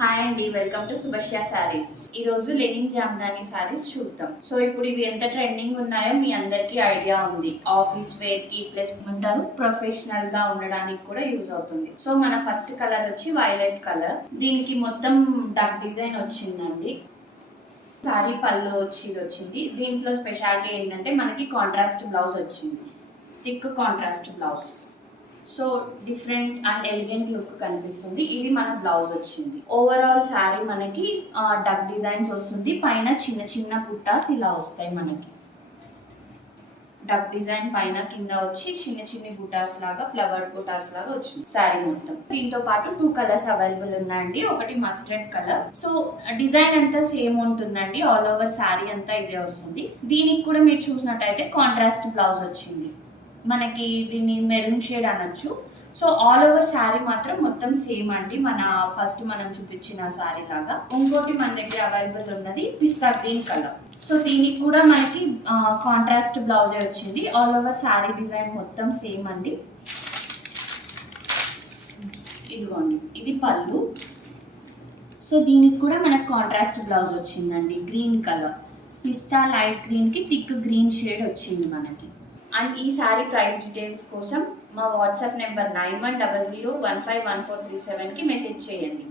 Hi అండి, welcome to సుభశ్య saris. ఈ రోజు లెనిన్ జామ్దాని శారీస్ చూద్దాం. సో ఇప్పుడు ఇవి ఎంత ట్రెండింగ్ ఉన్నాయో మీ అందరికీ ఐడియా ఉంది. ఆఫీస్ వేర్ కి ప్లస్ ఉంటారు, ప్రొఫెషనల్ గా ఉండడానికి కూడా యూజ్ అవుతుంది. సో మన ఫస్ట్ కలర్ వచ్చి వైలెట్ కలర్. దీనికి మొత్తం డక్ డిజైన్ వచ్చిందండి. సారీ పళ్ళు వచ్చింది. దీంట్లో స్పెషాలిటీ ఏంటంటే మనకి కాంట్రాస్ట్ బ్లౌజ్ వచ్చింది, thick contrast blouse. So different and elegant look కనిపిస్తుంది. ఇది మన బ్లౌజ్ వచ్చింది. ఓవరాల్ శారీ మనకి డక్ డిజైన్స్ వస్తుంది. పైన చిన్న చిన్న బుట్టాస్ ఇలా వస్తాయి. మనకి డక్ డిజైన్ పైన కింద వచ్చి చిన్న చిన్న బుటాస్ లాగా, ఫ్లవర్ బుటాస్ లాగా వచ్చింది శారీ మొత్తం. దీంతో పాటు 2 కలర్స్ అవైలబుల్ ఉన్నాయండి. ఒకటి మస్టర్డ్ కలర్. సో డిజైన్ అంతా సేమ్ ఉంటుందండి. ఆల్ ఓవర్ శారీ అంతా ఇదే వస్తుంది. దీనికి కూడా మీరు చూసినట్టయితే కాంట్రాస్ట్ బ్లౌజ్ వచ్చింది. మనకి దీన్ని మెరూన్ షేడ్ అనొచ్చు. సో ఆల్ ఓవర్ శారీ మాత్రం మొత్తం సేమ్ అండి, మన ఫస్ట్ మనం చూపించిన శారీ లాగా. ఇంకోటి మన దగ్గర అవైలబుల్ ఉన్నది పిస్తా గ్రీన్ కలర్. సో దీనికి కూడా మనకి కాంట్రాస్ట్ బ్లౌజే వచ్చింది. ఆల్ ఓవర్ శారీ డిజైన్ మొత్తం సేమ్ అండి. ఇదిగోండి, ఇది పళ్ళు. సో దీనికి కూడా మనకు కాంట్రాస్ట్ బ్లౌజ్ వచ్చిందండి, గ్రీన్ కలర్. పిస్తా లైట్ గ్రీన్ కి థిక్ గ్రీన్ షేడ్ వచ్చింది మనకి. అండ్ ఈ శారీ ప్రైస్ డీటెయిల్స్ కోసం మా వాట్సాప్ నెంబర్ 9100151437కి మెసేజ్ చేయండి.